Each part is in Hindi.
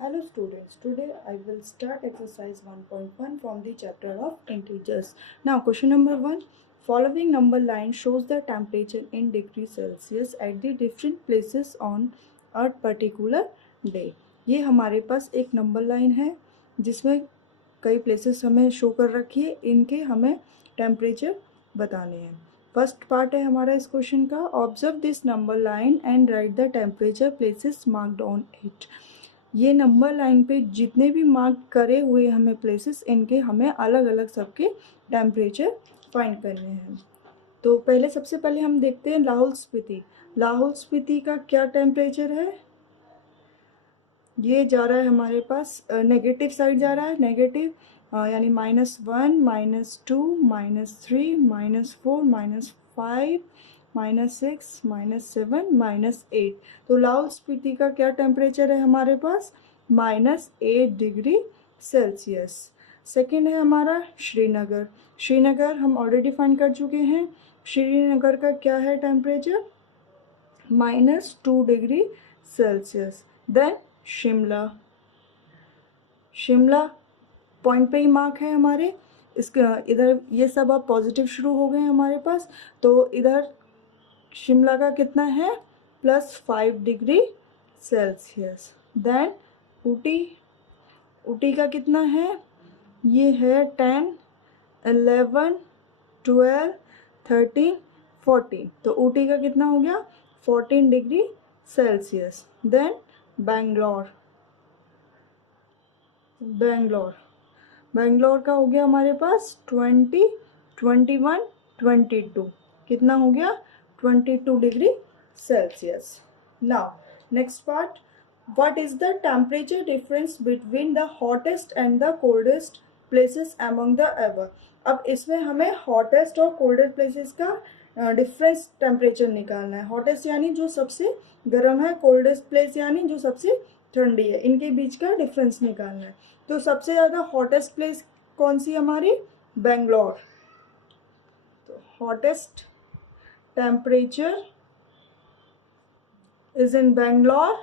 Hello students, today I will start exercise 1.1 from the chapter of integers. Now question number 1. Following number line shows the temperature in degrees Celsius at the different places on a particular day. ये हमारे पास एक नंबर लाइन है जिसमें कई प्लेसेस हमें शो कर रखी है, इनके हमें टेम्परेचर बताने हैं. फर्स्ट पार्ट है हमारा इस क्वेश्चन का. Observe this number line and right the temperature places marked on it. ये नंबर लाइन पे जितने भी मार्क करे हुए हमें प्लेसेस, इनके हमें अलग अलग सबके टेम्परेचर फाइंड करने हैं. तो पहले सबसे पहले हम देखते हैं लाहौल स्पीति. लाहौल स्पीति का क्या टेम्परेचर है? ये जा रहा है हमारे पास नेगेटिव साइड जा रहा है. नेगेटिव यानी -1, -2, -3, -4, -5, -6, -7, -8. तो लाहौल स्पीति का क्या टेम्परेचर है हमारे पास? -8 डिग्री सेल्सियस. सेकेंड है हमारा श्रीनगर. श्रीनगर हम ऑलरेडी फाइंड कर चुके हैं. श्रीनगर का क्या है temperature? -2 degree Celsius. Then Shimla. Shimla point पे ही मार्क है हमारे. इसका इधर ये सब अब पॉजिटिव शुरू हो गए हैं हमारे पास. तो इधर शिमला का कितना है? +5 degree Celsius. Then Ooty. Ooty का कितना है? ये है 10, 11, 12, 13, 14. तो ऊटी का कितना हो गया? 14 degree Celsius. Then Bangalore. Bangalore. Bangalore का हो गया हमारे पास 20, 21, 22. कितना हो गया? 22 degree Celsius. Now next part. What is the temperature difference between the hottest and the coldest places among the above? अब इसमें हमें hottest और coldest places का डिफरेंस टेम्परेचर निकालना है. हॉटेस्ट यानी जो सबसे गर्म है, कोल्डेस्ट प्लेस यानी जो सबसे ठंडी है. इनके बीच का डिफरेंस निकालना है. तो सबसे ज़्यादा हॉटेस्ट प्लेस कौन सी हमारी? बेंगलोर. तो hottest temperature is in Bangalore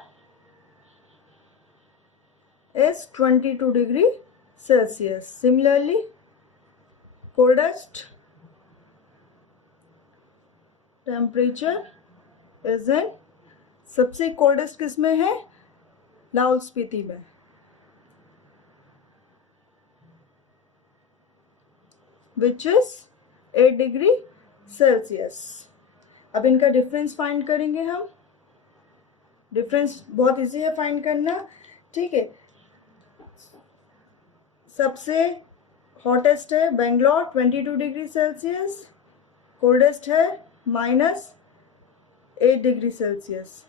is 22 degree Celsius. Similarly, coldest temperature is in, सबसे coldest किस में है? लाहौल स्पीति में. Which is 8 degree Celsius. अब इनका डिफरेंस फाइंड करेंगे हम. डिफरेंस बहुत इजी है फाइंड करना. ठीक है. सबसे हॉटेस्ट है बेंगलोर 22 डिग्री सेल्सियस. कोल्डेस्ट है -8 डिग्री सेल्सियस.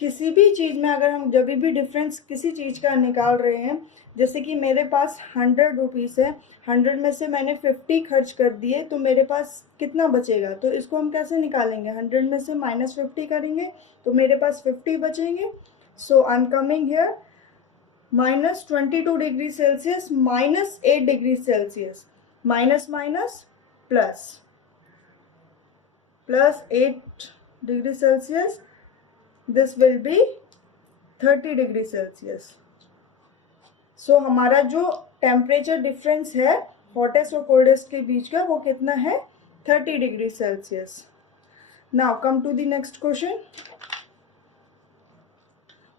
किसी भी चीज़ में अगर हम जब भी डिफरेंस किसी चीज़ का निकाल रहे हैं, जैसे कि मेरे पास 100 रुपीज़ है, 100 में से मैंने 50 खर्च कर दिए, तो मेरे पास कितना बचेगा? तो इसको हम कैसे निकालेंगे? 100 में से -50 करेंगे तो मेरे पास 50 बचेंगे. So I'm coming here -22 degree Celsius, -8 degree Celsius, minus plus, +8 degree Celsius. This will be 30 degree Celsius. So हमारा जो टेम्परेचर डिफरेंस है हॉटेस्ट और कोल्डेस्ट के बीच का, वो कितना है? 30 degree Celsius. Now come to the next question.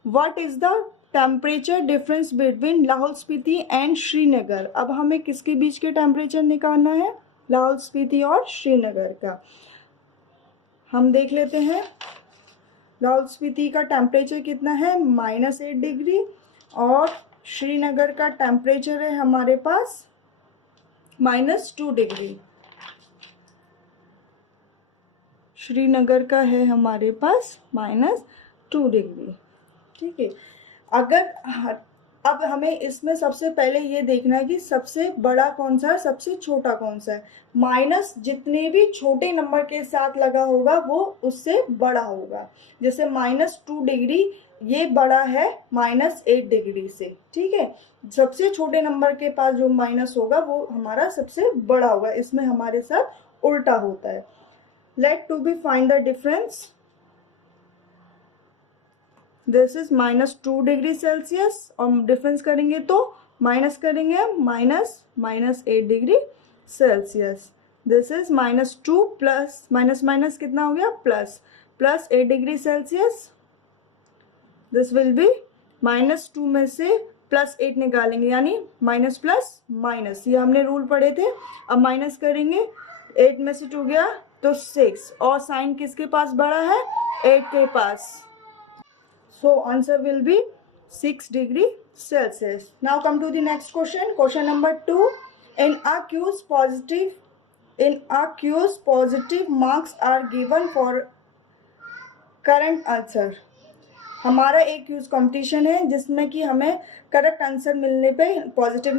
What is the temperature difference between Lahaul Spiti and Srinagar? अब हमें किसके बीच के टेम्परेचर निकालना है? लाहौल स्पीति और श्रीनगर का. हम देख लेते हैं. लाहौल स्पीति का टेम्परेचर कितना है? -8 डिग्री. और श्रीनगर का टेम्परेचर है हमारे पास -2 डिग्री. श्रीनगर का है हमारे पास -2 डिग्री. ठीक है. अगर अब हमें इसमें सबसे पहले ये देखना है कि सबसे बड़ा कौन सा है, सबसे छोटा कौन सा है. माइनस जितने भी छोटे नंबर के साथ लगा होगा वो उससे बड़ा होगा. जैसे -2 डिग्री ये बड़ा है -8 डिग्री से. ठीक है. सबसे छोटे नंबर के पास जो माइनस होगा वो हमारा सबसे बड़ा होगा. इसमें हमारे साथ उल्टा होता है. Let to be find the difference. This is -2 degree Celsius, और डिफरेंस करेंगे तो माइनस करेंगे, -8 degree Celsius. This is -2 plus minus minus कितना हो गया, plus 8 degree Celsius. This will be -2 में से +8 निकालेंगे, यानी माइनस प्लस माइनस, ये हमने रूल पढ़े थे। अब माइनस करेंगे, 8 में से 2 गया तो 6, और साइन किसके पास बड़ा है, 8 के पास। So answer will be 6 degree Celsius. Now come to the next question. Question number 2. In a quiz positive marks are given for current answer. हमारा एक क्यूज कंपटीशन है जिसमें कि हमें करेक्ट आंसर मिलने पे पॉजिटिव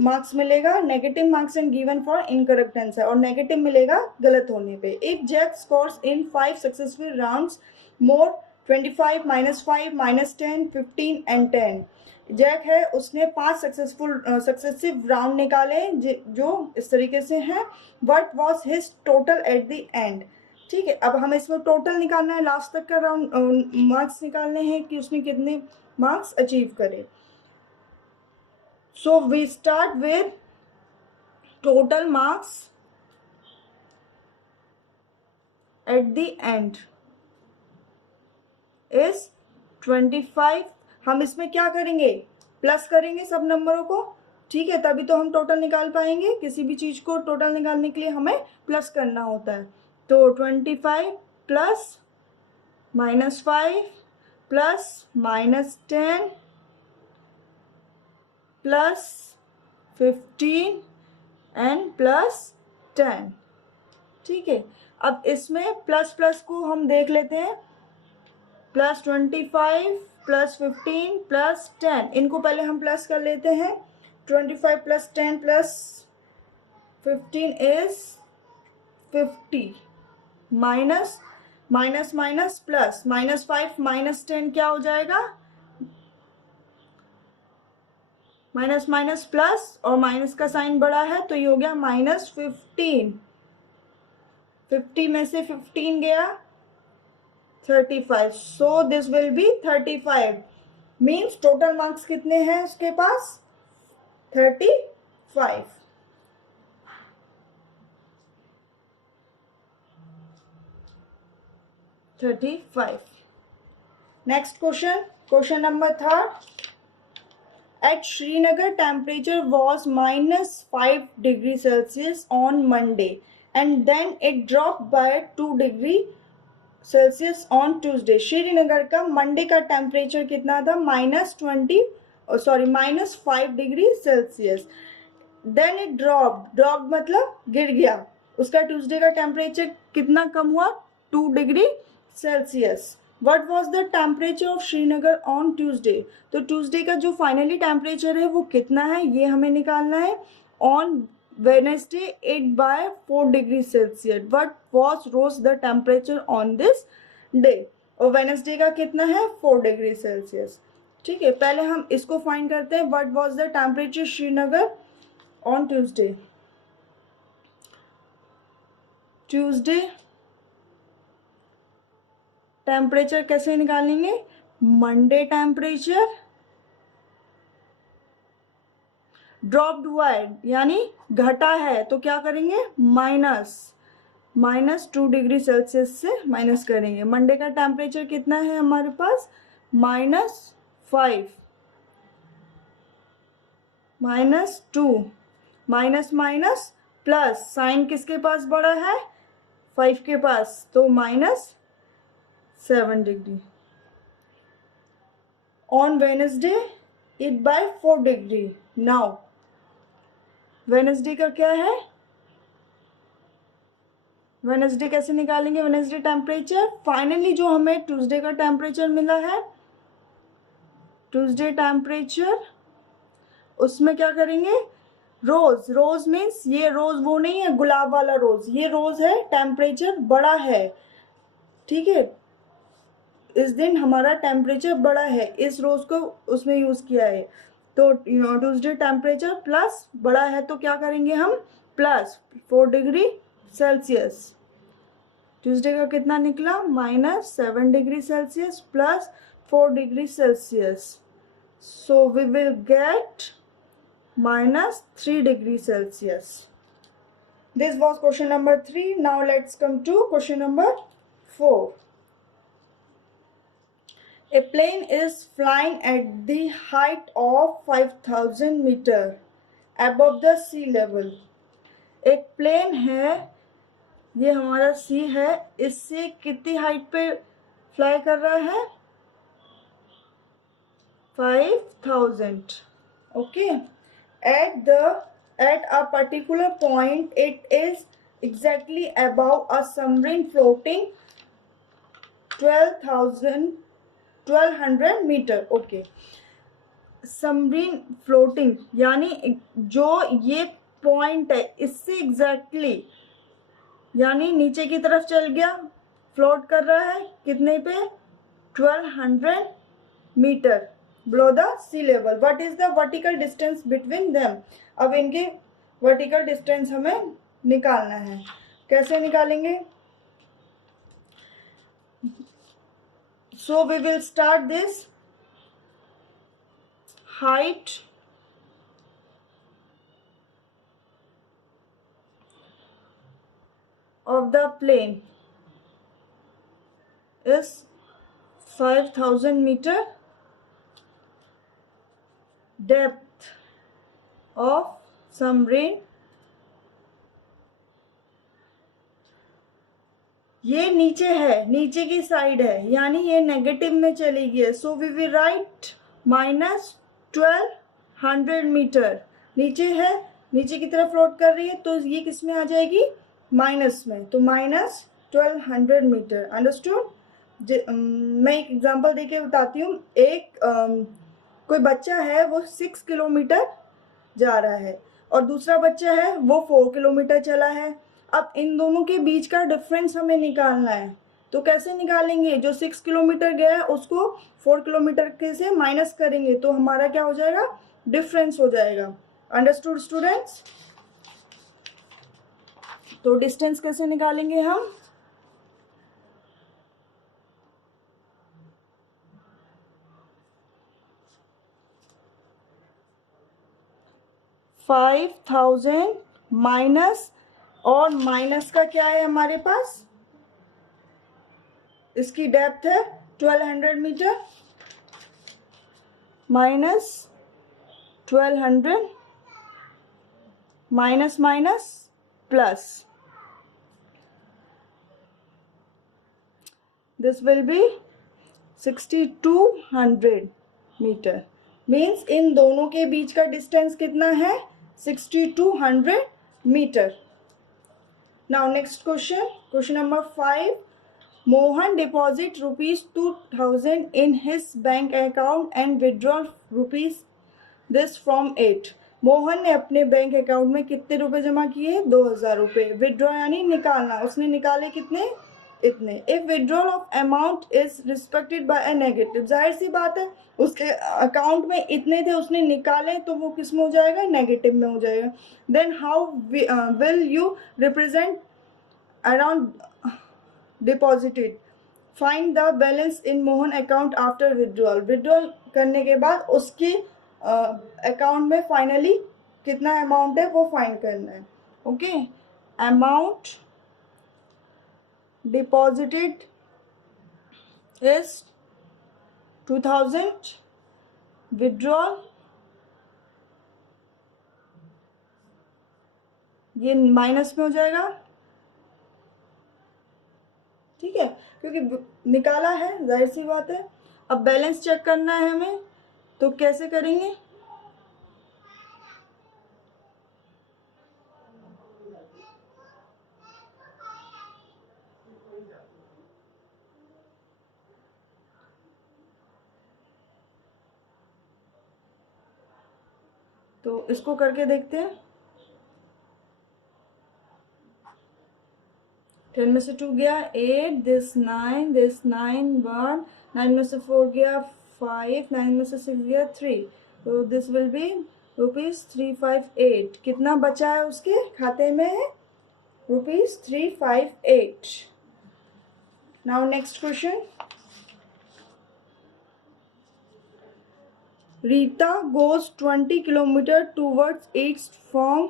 मार्क्स मिलेगा, negative marks and given for incorrect answer, और नेगेटिव मिलेगा गलत होने पे। If Jack scores in 5 successful rounds more 25, -5, -10, 15 and 10। Jack है, उसने 5 सक्सेसिव राउंड निकाले जो इस तरीके से हैं। What was his total eight the and. ठीक है, अब हमें इसमें टोटल निकालना है, लास्ट तक का राउंड मार्क्स निकालने हैं कि उसने कितने मार्क्स अचीव करे। So we start with total marks at the end is 25। हम इसमें क्या करेंगे, प्लस करेंगे सब नंबरों को। ठीक है, तभी तो हम टोटल निकाल पाएंगे। किसी भी चीज को टोटल निकालने के लिए हमें प्लस करना होता है। तो 25 plus -5 plus -10 plus 15 and plus 10। ठीक है, अब इसमें प्लस प्लस को हम देख लेते हैं। +25 +15 +10, इनको पहले हम प्लस कर लेते हैं। 25 + 10 + 15 is 50, minus minus minus plus, -5 -10 क्या हो जाएगा, माइनस माइनस प्लस, और माइनस का साइन बड़ा है तो ये हो गया -15। 50 में से 15 गया 35, so this will B 35। Means total marks कितने हैं उसके पास, 35। Next question number 3rd. At Srinagar, temperature was -5 degrees Celsius on Monday, and then it dropped by 2 degree Celsius on Tuesday. Srinagar का मंडे का टेम्परेचर कितना था, -5 degree Celsius. Then it drop मतलब गिर गया। उसका ट्यूसडे का टेम्परेचर कितना कम हुआ, 2 degree Celsius. What was the temperature of Srinagar on Tuesday. तो ट्यूसडे का जो फाइनली टेम्परेचर है वो कितना है, ये हमें निकालना है। On Wednesday 8/4 degree Celsius. What was rose the temperature on this day. और वेडनेसडे का कितना है, 4 डिग्री सेल्सियस। ठीक है, पहले हम इसको फाइंड करते हैं। What was the temperature Srinagar on Tuesday. Tuesday temperature कैसे निकालेंगे, मंडे टेम्परेचर ड्रॉप्ड हुआ है यानी घटा है, तो क्या करेंगे, -2 डिग्री सेल्सियस से माइनस करेंगे। मंडे का टेम्परेचर कितना है हमारे पास, -5 -2 माइनस माइनस प्लस, साइन किसके पास बड़ा है, 5 के पास, तो -7 degree. On Wednesday 8/4 degree. Now Wednesday का क्या है, वेडनेसडे कैसे निकालेंगे, वेडनेसडे टेम्परेचर फाइनली जो हमें ट्यूसडे का टेम्परेचर मिला है, ट्यूसडे टेम्परेचर, उसमें क्या करेंगे, रोज मीन्स ये रोज वो नहीं है गुलाब वाला रोज, ये रोज है, टेम्परेचर बड़ा है। ठीक है, इस दिन हमारा टेम्परेचर बड़ा है, इस रोज को उसमें यूज किया है। तो ट्यूसडे टेम्परेचर प्लस बड़ा है तो क्या करेंगे हम, +4 डिग्री सेल्सियस। ट्यूसडे का कितना निकला, -7 degree Celsius plus 4 degrees Celsius. So we will get minus 3 degrees Celsius. This was question number 3. Now let's come to question number 4. A plane is flying at the height of 5000 meter above the sea level. एक प्लेन है, ये हमारा सी है, इससे कितनी हाइट पे फ्लाई कर रहा है? 5000. Okay. At a particular point, it is exactly above a submarine floating 1200 metre. Okay, submarine floating यानी जो ये पॉइंट है इससे एग्जैक्टली यानी नीचे की तरफ चल गया, फ्लोट कर रहा है कितने पे? 1200 metre below the sea level. What is the vertical distance between them? अब इनके वर्टिकल डिस्टेंस हमें निकालना है. कैसे निकालेंगे? So we will start this height of the plane is 5000 meter. Depth of submarine, ये नीचे है, नीचे की साइड है, यानी ये नेगेटिव में चली गई. So we will write minus 1200 metre. नीचे है, नीचे की तरफ फ्लोट कर रही है, तो ये किस में आ जाएगी? माइनस में. तो माइनस 1200 मीटर. अंडरस्टूड? मैं एक एग्जांपल देके बताती हूँ. एक कोई बच्चा है, वो 6 किलोमीटर जा रहा है और दूसरा बच्चा है वो 4 किलोमीटर चला है. अब इन दोनों के बीच का डिफरेंस हमें निकालना है. तो कैसे निकालेंगे? जो 6 किलोमीटर गया है उसको 4 किलोमीटर के से माइनस करेंगे तो हमारा क्या हो जाएगा? डिफरेंस हो जाएगा. Understood students? तो डिस्टेंस कैसे निकालेंगे हम? $5000 माइनस, और माइनस का क्या है हमारे पास? इसकी डेप्थ है 1200 metre minus 1200 minus minus plus. This will be 6200 metre. Means इन दोनों के बीच का डिस्टेंस कितना है? 6200 metre. Now next question number 5. Mohan deposit rupees 2000 in his bank account and withdraw rupees this from it. Mohan ने अपने बैंक अकाउंट में कितने रुपए जमा किए? 2000 रुपए. विड्रॉ यानी निकालना. उसने निकाले कितने? इतने. If withdrawal of amount is respected by a negative, जाहिर सी बात है उसके अकाउंट में इतने थे, उसने निकाले तो वो किस में हो जाएगा? नेगेटिव में हो जाएगा. Then how will you represent around deposited? Find the balance in Mohan account after withdrawal. Withdrawal करने के बाद उसके अकाउंट में फाइनली कितना अमाउंट है वो फाइंड करना है. Okay, amount deposited is 2000. withdrawal, ये माइनस में हो जाएगा. ठीक है, क्योंकि निकाला है, जाहिर सी बात है. अब बैलेंस चेक करना है हमें, तो कैसे करेंगे? तो इसको करके देखते हैं. 10 में से 2 गया 8, दिस 9, दिस 9 1, 9 में से 4 गया 5, 9 में से 6 गया 3. तो दिस विल बी ₹358. कितना बचा है उसके खाते में? ₹358. Now next question. Rita goes 20 kilometre towards east from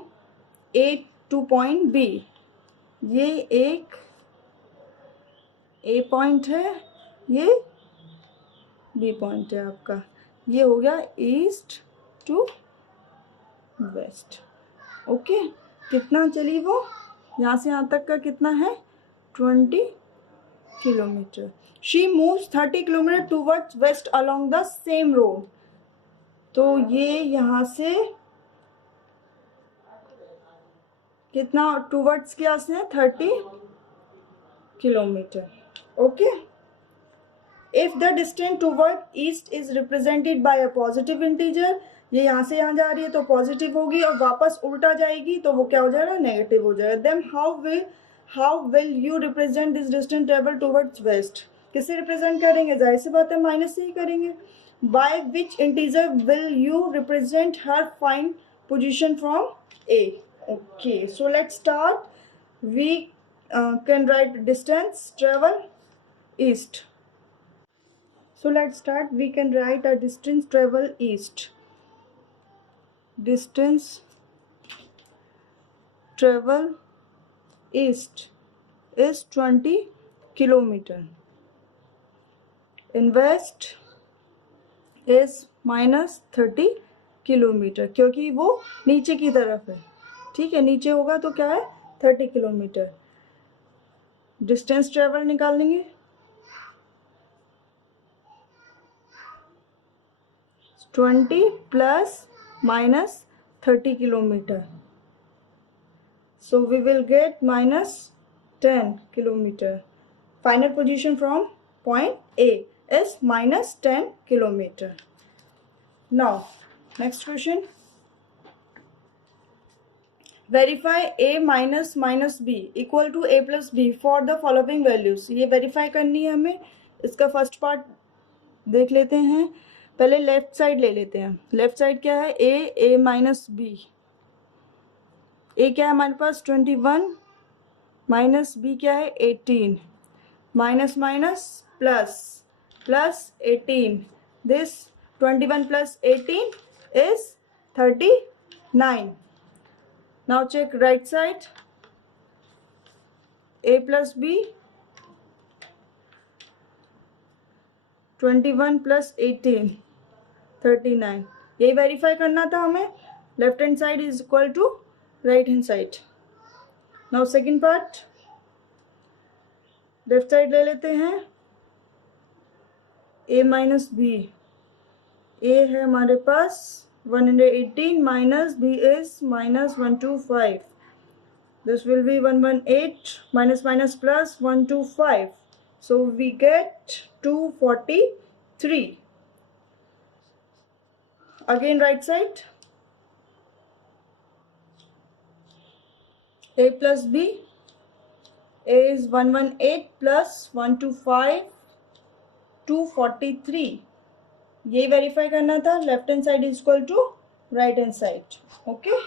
A to point B. ये एक A पॉइंट है, ये B पॉइंट है आपका. ये हो गया ईस्ट टू वेस्ट. ओके, कितना चली वो, यहाँ से यहाँ तक का कितना है 20 kilometre. She moves 30 kilometre towards west along the same road. तो ये यहाँ से कितना टूवर्ड्स क्या से 30 kilometre. Okay, if the distance toward east is represented by a positive integer, ये यहाँ से यहाँ जा रही है तो पॉजिटिव होगी, और वापस उल्टा जाएगी तो वो क्या हो जाएगा, नेगेटिव हो जाएगा. Then how will you represent this distance travel towards west. किससे रिप्रेजेंट करेंगे, जाहिर सी बात है माइनस से ही करेंगे. By which integer will you represent her find position from A. Okay, so let's start. We can write distance travel east. So let's start. We can write a distance travel east. Distance travel east is 20 kilometer. In west is minus 30 kilometre, क्योंकि वो नीचे की तरफ है. ठीक है, नीचे होगा तो क्या है 30 किलोमीटर. डिस्टेंस ट्रेवल निकाल लेंगे. 20 plus minus 30 kilometer. So we will get minus 10 kilometer. Final position from point A is minus 10 kilometer. Now, next question. Verify A minus minus B equal to A plus B for the following values. ये verify करनी है हमें. इसका first part देख लेते हैं. पहले लेफ्ट साइड ले लेते हैं. लेफ्ट साइड क्या है, ए माइनस बी. ए क्या है हमारे पास 21, माइनस बी क्या है 18, minus minus plus, plus 18. This 21 plus 18 is 39. Now check right side. A plus B 21 plus 18 39. यही वेरीफाई करना था हमें. Left hand side is equal to right hand side. Now second part, left side ले लेते हैं. ए माइनस बी, ए है हमारे पास 118 minus B is minus 125. This will be 118 minus minus plus 125. So we get 243. Again right side. A plus B. A is 118 plus 125, 243. ये वेरीफाई करना था. Left hand side is equal to right hand side. Okay,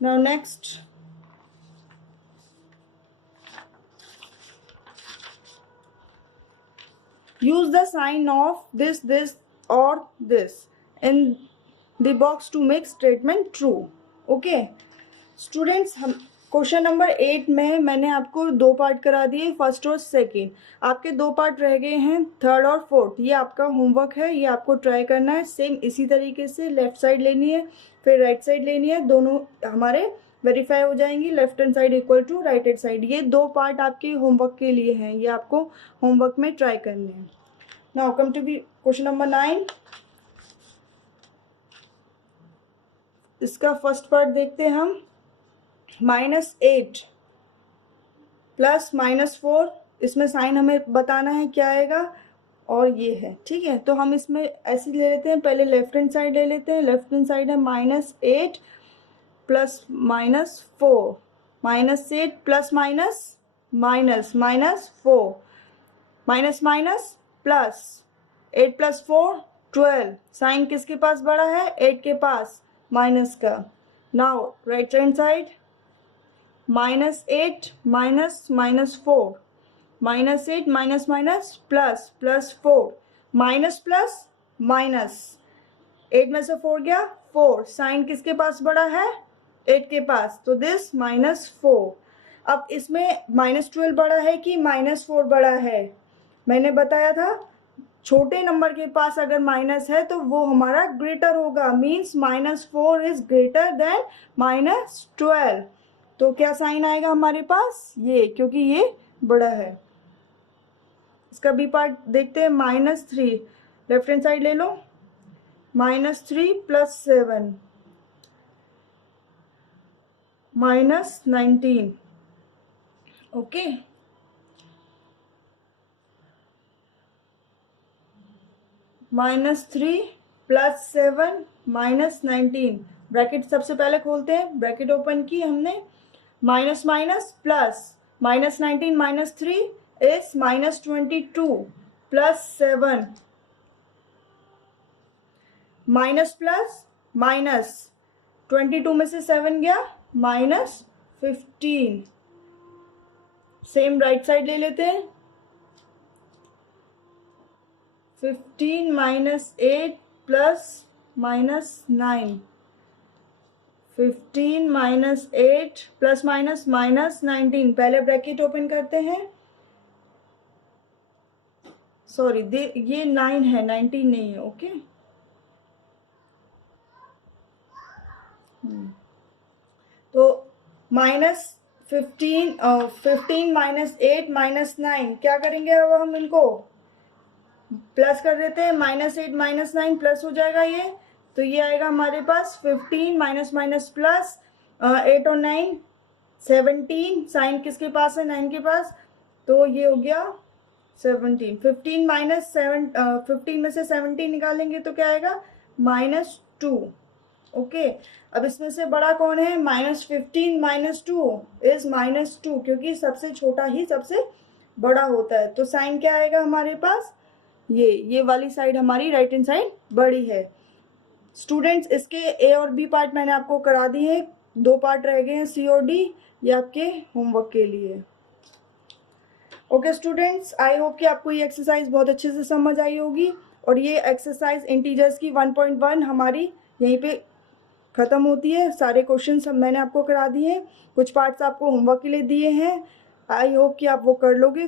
now next. Use the sign of this, this or this in the box to make statement true. Okay, students, हम क्वेश्चन नंबर 8 में मैंने आपको 2 पार्ट करा दिए, फर्स्ट और सेकेंड. आपके 2 पार्ट रह गए हैं, थर्ड और फोर्थ. ये आपका होमवर्क है, ये आपको ट्राई करना है. सेम इसी तरीके से लेफ्ट साइड लेनी है, फिर राइट साइड लेनी है. दोनों हमारे वेरीफाई हो जाएंगी. Left hand side equal to right hand side. ये 2 पार्ट आपके होमवर्क के लिए हैं, ये आपको होमवर्क में ट्राई करने हैं. Now come to be question number 9. इसका फर्स्ट पार्ट देखते हैं हम. -8 प्लस -4, इसमें साइन हमें बताना है क्या आएगा, और ये है. ठीक है, तो हम इसमें ऐसे ले लेते हैं. पहले लेफ्ट हैंड साइड ले लेते हैं. लेफ्ट हैंड साइड है -8 plus -4, -8 plus minus minus -4, minus minus plus 8 plus 4 12. Sign किसके पास बड़ा है, 8 के पास, माइनस का. Now right hand side -8 minus -4, -8 minus minus plus +4, minus plus minus, 8 में से 4 गया 4, साइन किसके पास बड़ा है, 8 के पास, तो दिस -4। अब इसमें -12 बड़ा है कि -4 बड़ा है, मैंने बताया था छोटे नंबर के पास अगर माइनस है तो वो हमारा ग्रेटर होगा, मीन्स -4 इज ग्रेटर देन -12। तो क्या साइन आएगा हमारे पास, ये, क्योंकि ये बड़ा है। इसका बी पार्ट देखते हैं, -3, लेफ्ट हैंड साइड ले लो, -3 + 7 -19, ओके। -3 + 7 -19, ब्रैकेट सबसे पहले खोलते हैं, ब्रैकेट ओपन की हमने, minus minus plus, -19 -3 is -22 + 7, minus plus minus, 22 में से 7 गया -15। सेम राइट साइड ले लेते हैं, 15 - 8 + -9, 15 - 8 ± -19, पहले ब्रैकेट ओपन करते हैं, सॉरी ये 9 है, 19 नहीं है, ओके। तो -15 -15 - 8 -9, क्या करेंगे अब हम इनको प्लस कर देते हैं, -8 -9 प्लस हो जाएगा ये, तो ये आएगा हमारे पास 15 माइनस प्लस 8 और 9 17, साइन किसके पास है, 9 के पास, तो ये हो गया 17। 15 में से 17 निकालेंगे तो क्या आएगा, -2, ओके। अब इसमें से बड़ा कौन है, -15 - 2 इज -2, क्योंकि सबसे छोटा ही सबसे बड़ा होता है, तो साइन क्या आएगा हमारे पास, ये वाली साइड हमारी राइट हैंड साइड बड़ी है। स्टूडेंट्स, इसके ए और बी पार्ट मैंने आपको करा दिए हैं, 2 पार्ट रह गए हैं, सी और डी, ये आपके होमवर्क के लिए। ओके स्टूडेंट्स, आई होप कि आपको ये एक्सरसाइज बहुत अच्छे से समझ आई होगी, और ये एक्सरसाइज इंटीजर्स की 1.1 हमारी यहीं पे ख़त्म होती है। सारे क्वेश्चन सब मैंने आपको करा दिए हैं, कुछ पार्ट्स आपको होमवर्क के लिए दिए हैं, आई होप कि आप वो कर लोगे।